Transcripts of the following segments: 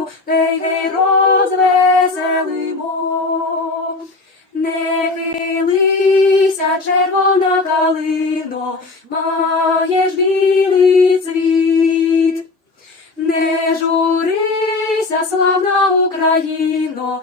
Україну, гей, гей, розвеселимо, не хилися, червона калино, маєш білий цвіт, не журися, славна Україно.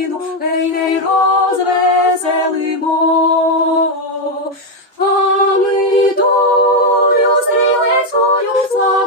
країну, гей, гей, розвеселимо, а ми долю стрілецькою славу.